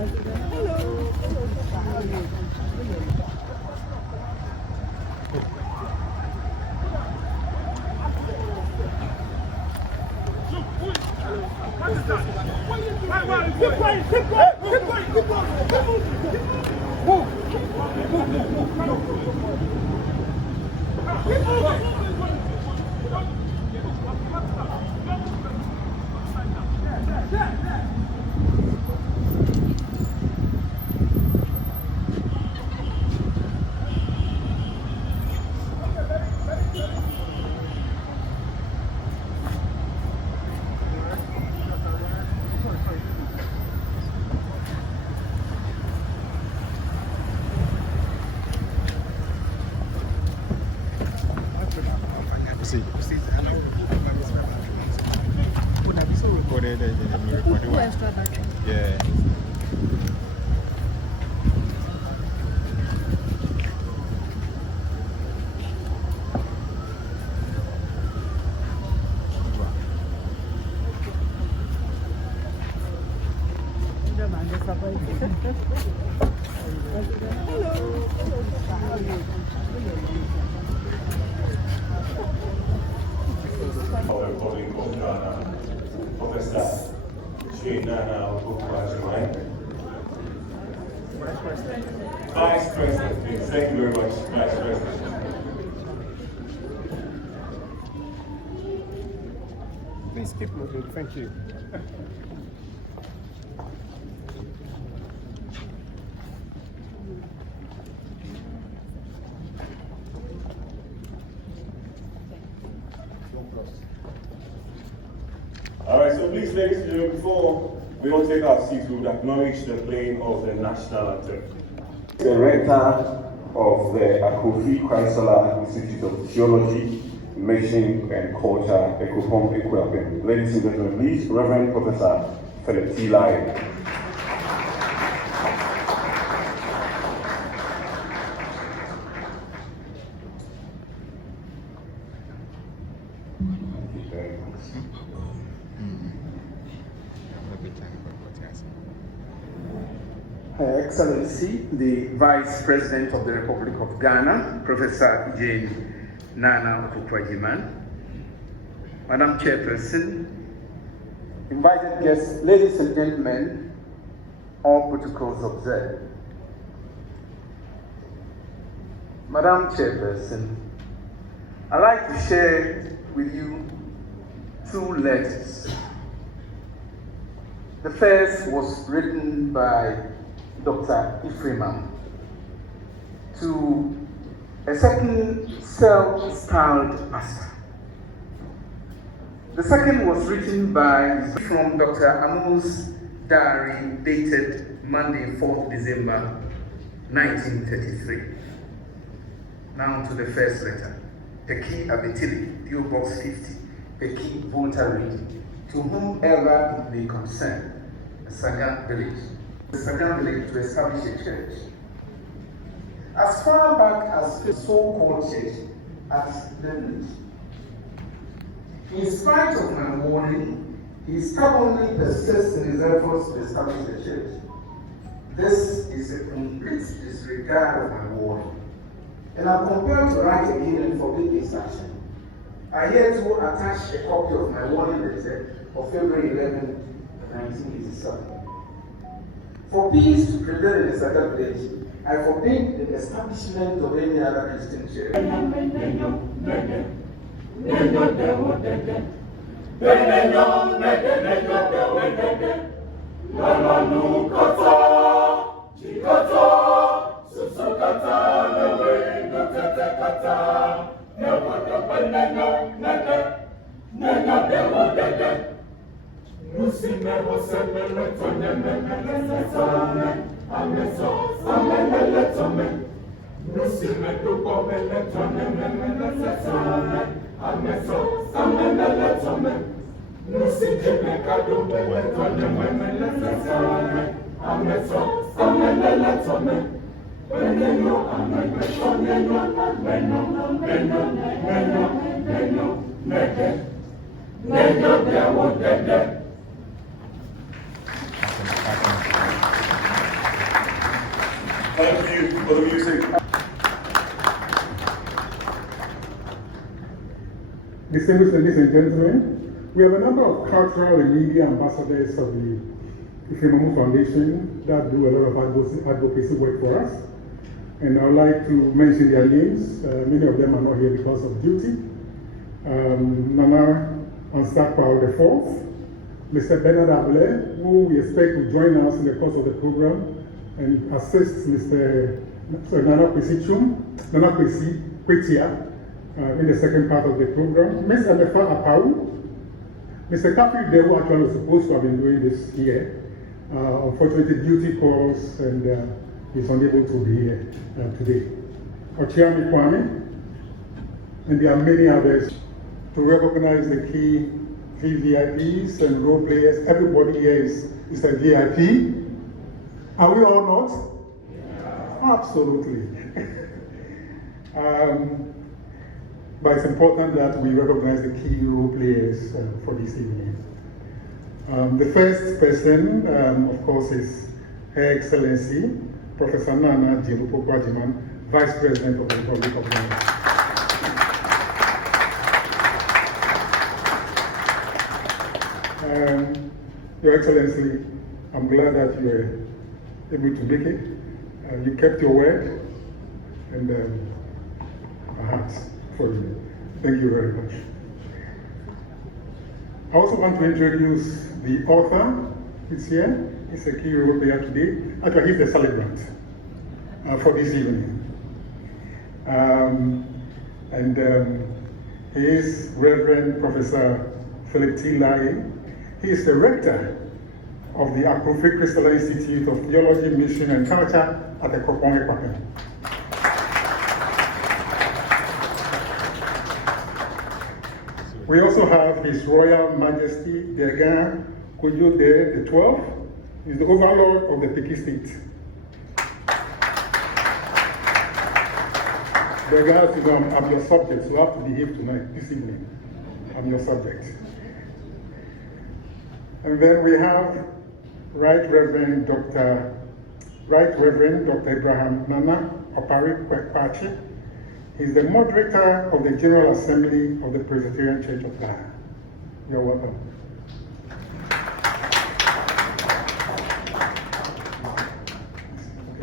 Yeah. Republic of Naana, Professor Naana, Vice President, please. Thank you very much, Vice President. Please keep moving, thank you. All right, so please, ladies and gentlemen, before we all take our seats, we would acknowledge the playing of the national anthem. The rector of the Akofi Chancellor Institute of Geology, Mission and Culture, Ekopom Ekwapem. Ladies and gentlemen, please, Reverend Professor Philip T. Lyon. Her Excellency, the Vice President of the Republic of Ghana, Professor Naana, Madam Chairperson, invited guests, ladies and gentlemen, all protocols observed. Madam Chairperson, I'd like to share with you 2 letters. The first was written by Dr. Ephraim Amu to a certain self-styled pastor. The second was written from Dr. Amu's diary dated Monday, 4th December 1933. Now to the first letter. Peki Abetili, PO Box 50, Peki Volta Reading, to whomever it may concern, the Sagan Village. The Sagan Village to establish a church. As far back as the so-called church at the village. In spite of my warning, he stubbornly persists in his efforts to establish a church. This is a complete disregard of my warning. And I'm compelled to write again and forbid this action. I herewith attach a copy of my warning letter of February 11, 1987. For peace to prevail in the Saga village, I forbid the establishment of any other Christian church. Thank you for the music. Distinguished ladies and gentlemen, we have a number of cultural and media ambassadors of the Ephraim Amu Foundation that do a lot of advocacy work for us. And I would like to mention their names. Many of them are not here because of duty. Naana Anstakpao IV, Mr. Bernard Abele, who we expect to join us in the course of the program and assist Mr. Nana Kwesi Kwetia in the second part of the program. Ms. Ephraim Amu, Mr. Kafi Dewo actually was supposed to have been doing this here. Unfortunately, duty calls and he's unable to be here today. Ochiami Kwame, and there are many others to recognize the key VVIPs and role players. Everybody here is a VIP. Are we all not? Yeah. Absolutely. But it's important that we recognize the key role players for this evening. The first person, of course, is Her Excellency, Professor Naana Vice President of the Republic of Ghana. Your Excellency, I'm glad that you were able to make it. You kept your word, and a hat for you. Thank you very much. I also want to introduce the author. He's here. He's a key role player today. Actually, he's the celebrant for this evening. He is Reverend Professor Philip T. Lai. He is the rector of the Akrofi Crystalline Institute of Theology, Mission, and Culture at the Kokon Ekpapen. We also have His Royal Majesty Dergan Kojo De the 12th. He's the overlord of the Peki State. Dergan, you know, I'm your subject, so I have to behave tonight, this evening. I'm your subject. And then we have Right Reverend Dr. Abraham Nana Opari Kwekwachi. He's the moderator of the General Assembly of the Presbyterian Church of Ghana. You're welcome.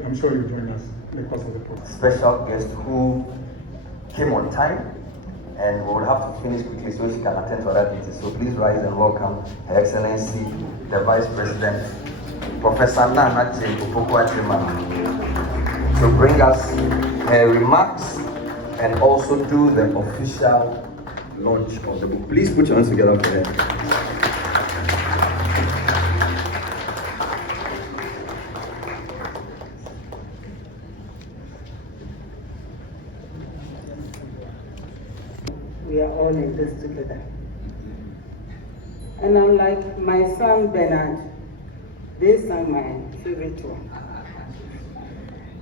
I'm sure you'll join us in the course of the program. Special guest who came on time, and we will have to finish quickly so she can attend to other meetings. So please rise and welcome Her Excellency, the Vice President, Professor Naana to bring us her remarks and also do the official launch of the book. Please put your hands together for her. We are all in this together. And unlike my son Bernard, they sang my favorite one.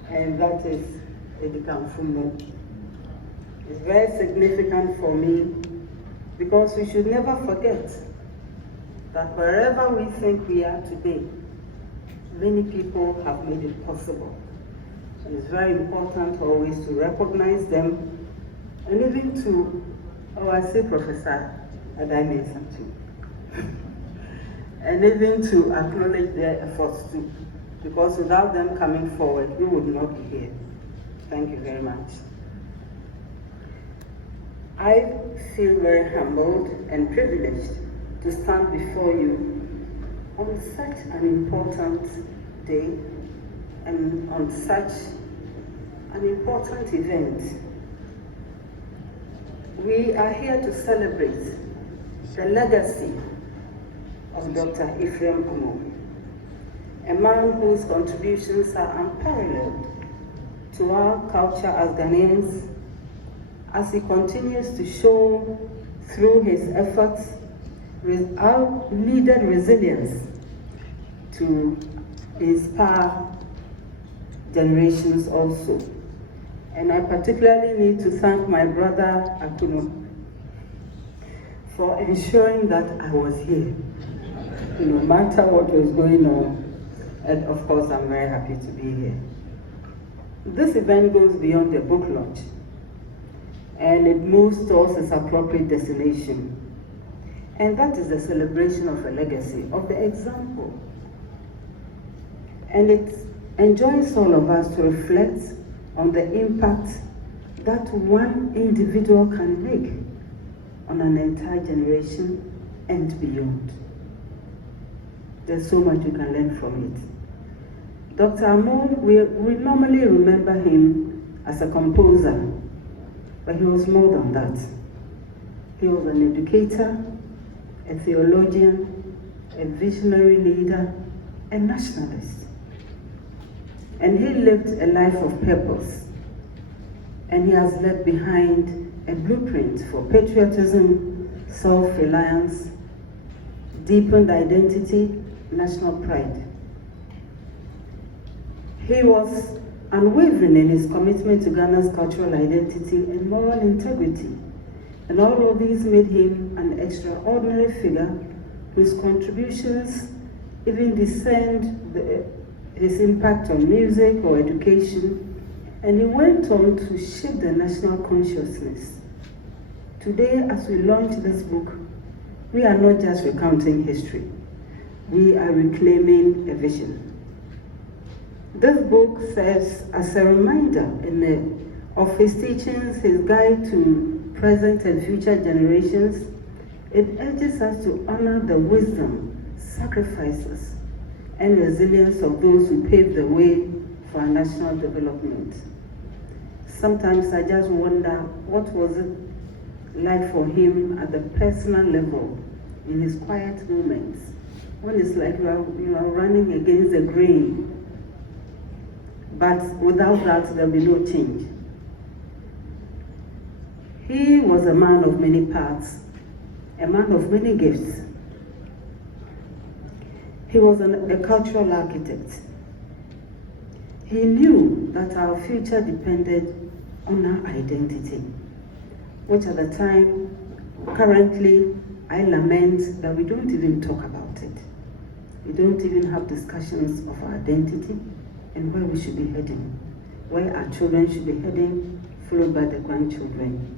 And that is Edikamfumo. It's very significant for me because we should never forget that wherever we think we are today, many people have made it possible. And it's very important always to recognize them and even to, I say Professor Adai too, and even to acknowledge their efforts too, because without them coming forward, we would not be here. Thank you very much. I feel very humbled and privileged to stand before you on such an important day and on such an important event. We are here to celebrate the legacy of Dr. Ephraim Amu, a man whose contributions are unparalleled to our culture as Ghanaians, as he continues to show through his efforts our needed resilience to inspire generations also. And I particularly need to thank my brother Akuno for ensuring that I was here, no matter what was going on. And of course, I'm very happy to be here. This event goes beyond the book launch, and it moves towards its appropriate destination. And that is the celebration of a legacy, of the example. And it enjoins all of us to reflect on the impact that one individual can make on an entire generation and beyond. There's so much you can learn from it. Dr. Amu, we normally remember him as a composer, but he was more than that. He was an educator, a theologian, a visionary leader, a nationalist. And he lived a life of purpose. And he has left behind a blueprint for patriotism, self-reliance, deepened identity, national pride. He was unwavering in his commitment to Ghana's cultural identity and moral integrity. And all of these made him an extraordinary figure whose contributions even discerned his impact on music or education. And he went on to shape the national consciousness. Today, as we launch this book, we are not just recounting history. We are reclaiming a vision. This book serves as a reminder of his teachings, his guide to present and future generations. It urges us to honor the wisdom, sacrifices, and resilience of those who paved the way for our national development. Sometimes I just wonder, what was it like for him at the personal level in his quiet moments, when it's like you are running against the grain, but without that there'll be no change. He was a man of many parts, a man of many gifts. He was a cultural architect. He knew that our future depended on our identity, which at the time, currently, I lament that we don't even talk about it. We don't even have discussions of our identity and where we should be heading, where our children should be heading, followed by the grandchildren.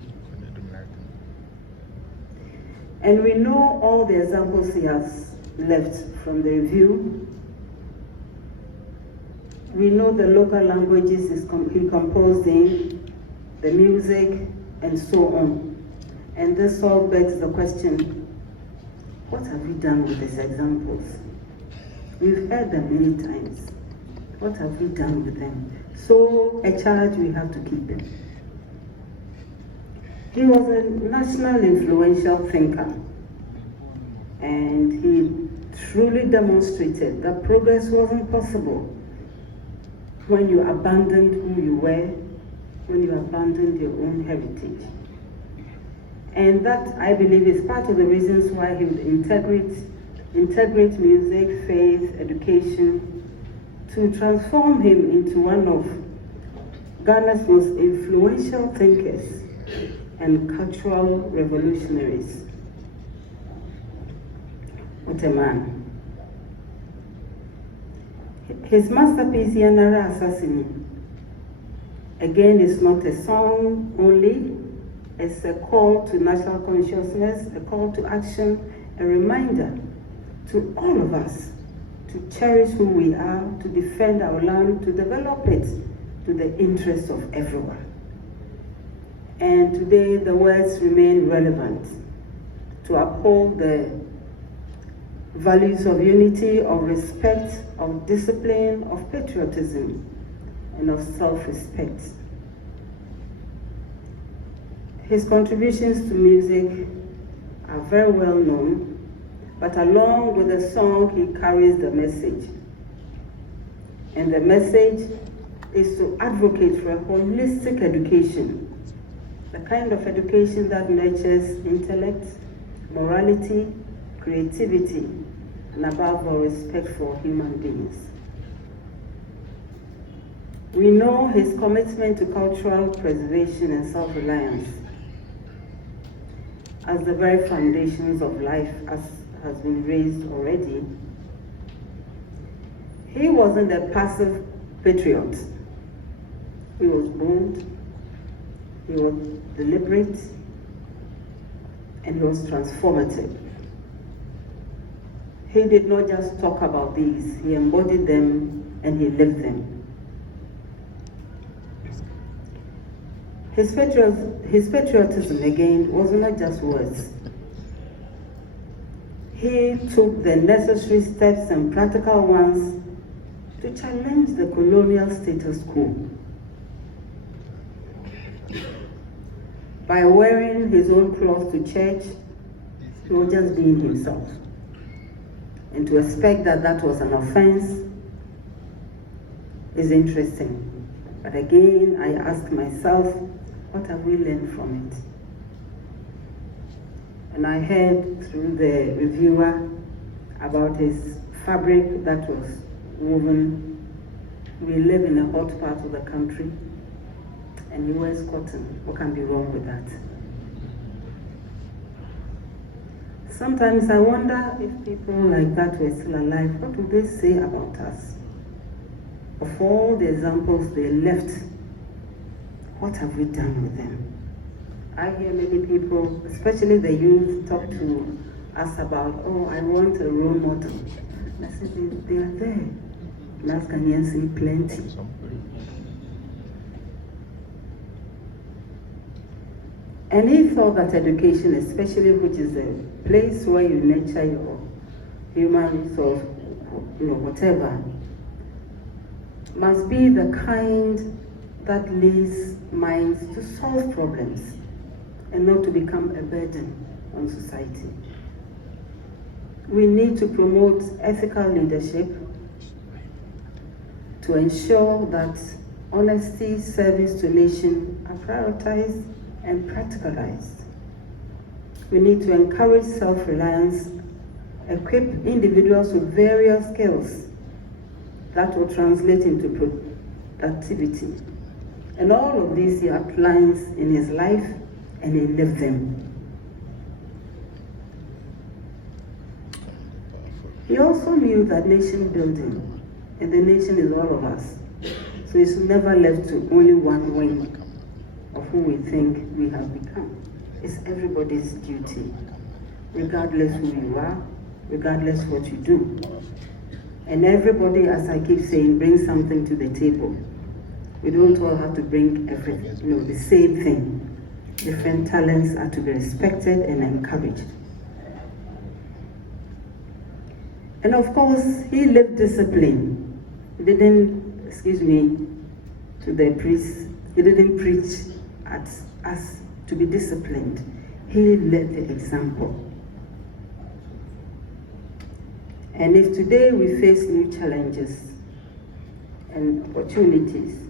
And we know all the examples he has left from the review. We know the local languages he composed in, the music, and so on. And this all begs the question, what have we done with these examples? We've heard them many times. What have we done with them? So, a charge we have to keep him. He was a national influential thinker, and he truly demonstrated that progress wasn't possible when you abandoned who you were, when you abandoned your own heritage. And that, I believe, is part of the reasons why he would integrate music, faith, education, to transform him into one of Ghana's most influential thinkers and cultural revolutionaries. What a man. His masterpiece, Yanara Assassini, again, is not a song only. It's a call to national consciousness, a call to action, a reminder to all of us to cherish who we are, to defend our land, to develop it to the interest of everyone. And today the words remain relevant to uphold the values of unity, of respect, of discipline, of patriotism, and of self-respect. His contributions to music are very well known, but along with the song, he carries the message. And the message is to advocate for a holistic education, the kind of education that nurtures intellect, morality, creativity, and above all, respect for human beings. We know his commitment to cultural preservation and self-reliance as the very foundations of life, as has been raised already. He wasn't a passive patriot. He was bold, he was deliberate, and he was transformative. He did not just talk about these, he embodied them and he lived them. His patriotism, again, was not just words. He took the necessary steps and practical ones to challenge the colonial status quo. By wearing his own cloth to church, he was just being himself. And to expect that that was an offense is interesting. But again, I ask myself, what have we learned from it? And I heard through the reviewer about his fabric that was woven. We live in a hot part of the country, and he wears cotton. What can be wrong with that? Sometimes I wonder if people like that were still alive, what would they say about us? Of all the examples they left, what have we done with them? I hear many people, especially the youth, talk to us about, oh, I want a role model. And I said, they are there. Nas Ghanaians see plenty. And he thought that education, especially which is a place where you nurture your human resource, whatever, must be the kind that leads minds to solve problems and not to become a burden on society. We need to promote ethical leadership to ensure that honesty, service to nation are prioritized and practicalized. We need to encourage self-reliance, equip individuals with various skills that will translate into productivity. And all of these he outlines in his life, and he lived them. He also knew that nation building, and the nation is all of us. So it's never left to only one wing of who we think we have become. It's everybody's duty, regardless who you are, regardless what you do. And everybody, as I keep saying, brings something to the table. We don't all have to bring everything, the same thing. Different talents are to be respected and encouraged. And of course, he lived discipline. He didn't, to the priests, he didn't preach at us to be disciplined. He led the example. And if today we face new challenges and opportunities,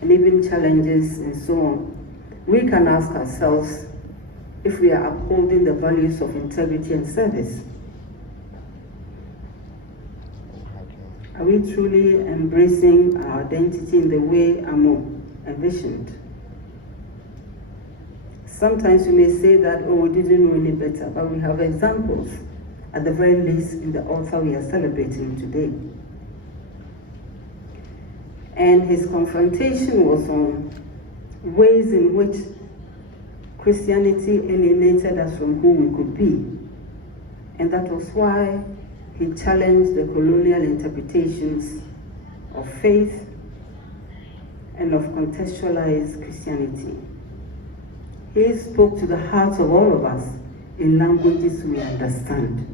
and even challenges and so on, we can ask ourselves if we are upholding the values of integrity and service. Are we truly embracing our identity in the way Amu envisioned? Sometimes we may say that, oh, we didn't know any better, but we have examples, at the very least, in the author we are celebrating today. And his confrontation was on ways in which Christianity alienated us from who we could be. And that was why he challenged the colonial interpretations of faith and of contextualized Christianity. He spoke to the hearts of all of us in languages we understand.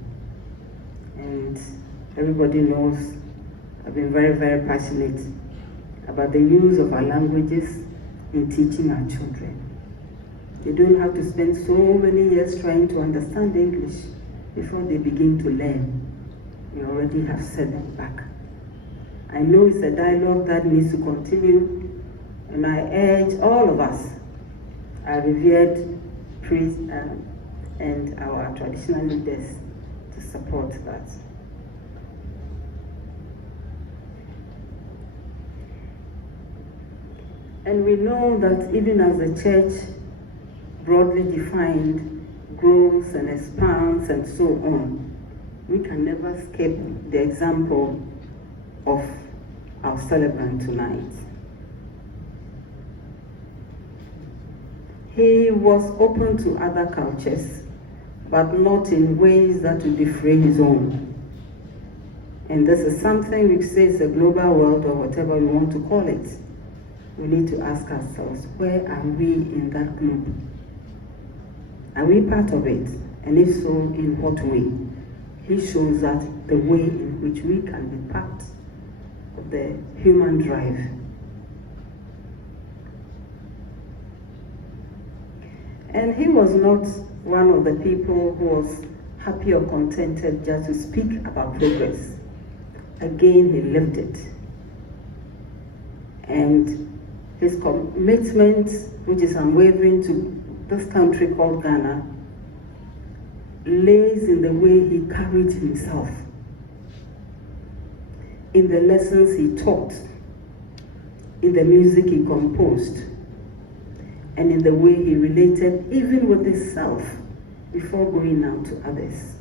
And everybody knows I've been very, very passionate about the use of our languages in teaching our children. They don't have to spend so many years trying to understand English before they begin to learn. We already have set them back. I know it's a dialogue that needs to continue, and I urge all of us, our revered priests and our traditional leaders, to support that. And we know that even as the church, broadly defined, grows and expands and so on, we can never skip the example of our celebrant tonight. He was open to other cultures, but not in ways that would defray his own. And this is something we say is a global world or whatever we want to call it. We need to ask ourselves, where are we in that group? Are we part of it? And if so, in what way? He shows us the way in which we can be part of the human drive. And he was not one of the people who was happy or contented just to speak about progress. Again, he lived it. And his commitment, which is unwavering to this country called Ghana, lays in the way he carried himself, in the lessons he taught, in the music he composed, and in the way he related even with himself before going out to others.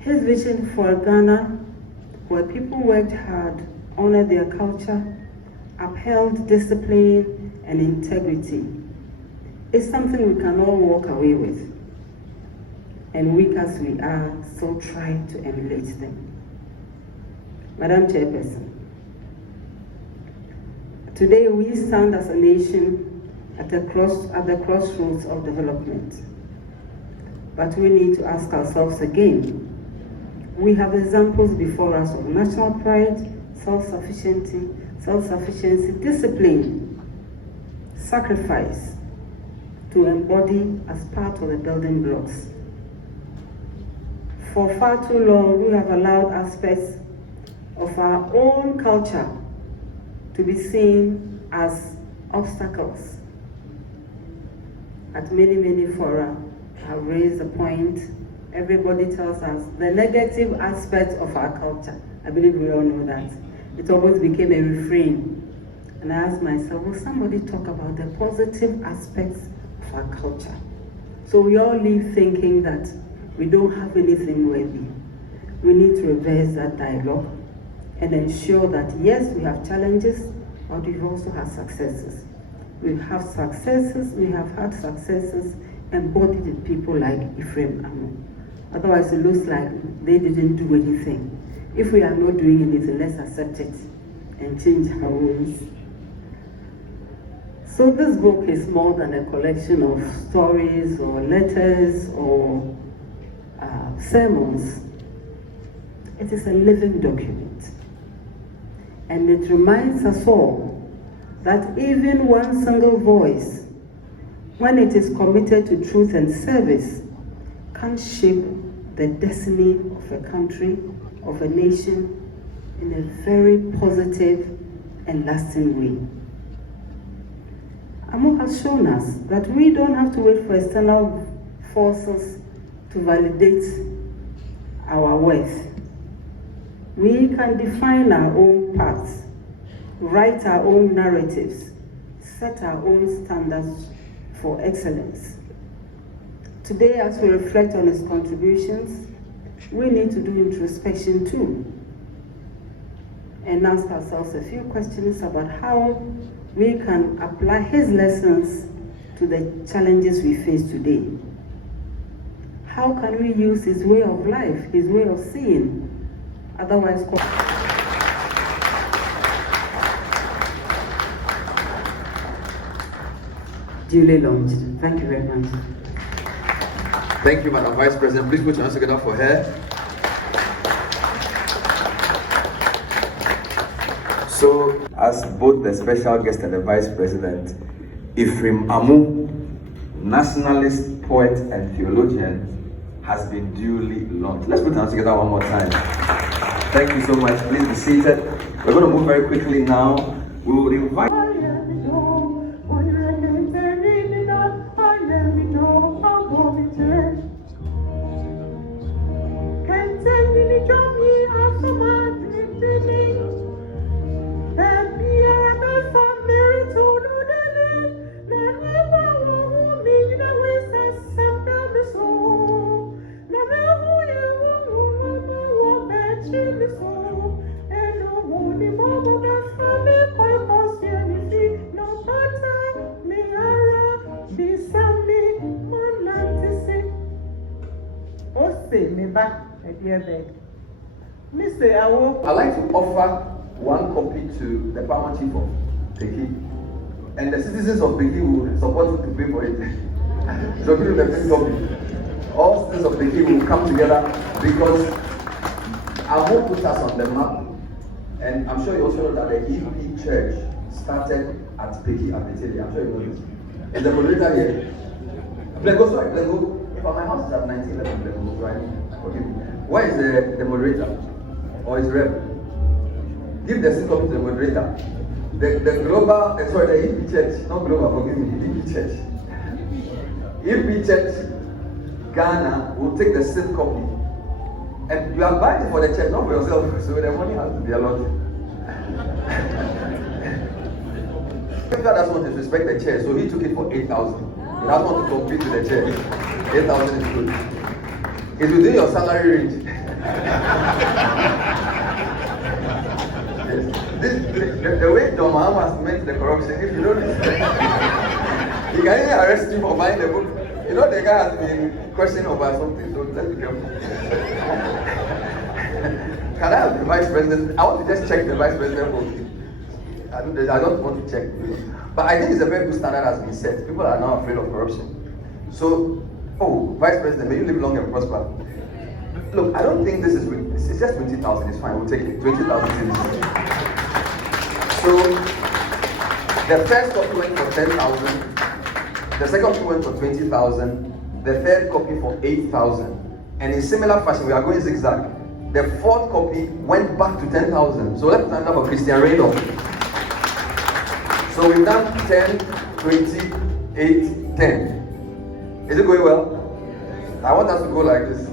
His vision for Ghana, where people worked hard, honored their culture, upheld discipline and integrity, is something we can all walk away with. And weak as we are, still try to emulate them. Madam Chairperson, today we stand as a nation at the crossroads of development. But we need to ask ourselves again. We have examples before us of national pride, self-sufficiency, discipline, sacrifice to embody as part of the building blocks. For far too long, we have allowed aspects of our own culture to be seen as obstacles. At many fora, I've raised the point. Everybody tells us the negative aspects of our culture. I believe we all know that. It almost became a refrain. And I asked myself, will somebody talk about the positive aspects of our culture? So we all leave thinking that we don't have anything worthy. We need to reverse that dialogue and ensure that yes, we have challenges, but we've also had successes. We have successes, we have had successes embodied in people like Ephraim Amu. Otherwise, it looks like they didn't do anything. If we are not doing anything, let's accept it and change our ways. So this book is more than a collection of stories or letters or sermons. It is a living document. And it reminds us all that even one single voice, when it is committed to truth and service, can shape the destiny of a country, of a nation, in a very positive and lasting way. Amu has shown us that we don't have to wait for external forces to validate our worth. We can define our own paths, write our own narratives, set our own standards for excellence. Today, as we reflect on his contributions, we need to do introspection too, and ask ourselves a few questions about how we can apply his lessons to the challenges we face today. How can we use his way of life, his way of seeing, otherwise called duly launched. Thank you very much. Thank you, Madam Vice President. Please put your hands together for her. So, as both the special guest and the Vice President, Ephraim Amu, nationalist, poet, and theologian, has been duly launched. Let's put our hands together one more time. Thank you so much. Please be seated. We're going to move very quickly now. We will invite. back at your bed. Mr. Awo. I'd like to offer one copy to the Paramount Chief of Peki, and the citizens of Peki will support him to pay for it. So give him the free copy. All citizens of Peki will come together because Amu put us on the map, and I'm sure you also know that the EP Church started at Peki Abetele. I'm sure you know this. Is the moderator here? Plego, sorry, Plego. If my house is at 1911, Plego, right? Okay. Where is the moderator? Or his rep? Give the seat copy to the moderator. The global, sorry, the EP Church, not global, forgive me, EP Church. EP Church Ghana will take the same copy. And you are buying it for the church, not for yourself, so the money has to be allotted. If God doesn't want to respect the church, so he took it for 8,000. He doesn't want to compete with the church. 8,000 is good. It's within your salary range. The way John Mahama has meant the corruption, if you know this, he can even arrest him for buying the book. You know the guy has been questioning about something, so let's be careful. Can I have the vice president? I want to just check the vice president vote. I don't want to check. But I think it's a very good standard has been set. People are now afraid of corruption. So, Vice President, may you live long and prosper. Look, I don't think this is it's just 20,000, it's fine, we'll take it. 20,000 cities. So, the first copy went for 10,000, the second copy went for 20,000, the third copy for 8,000. And in similar fashion, we are going zigzag. The fourth copy went back to 10,000. So let's stand up for Christian Raynold. So we've done 10, 20, 8, 10. Is it going well? I want us to go like this,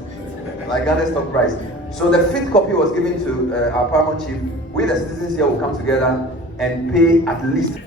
like Ghana's stock price. So the fifth copy was given to our Paramount Chief. We, the citizens here, will come together and pay at least.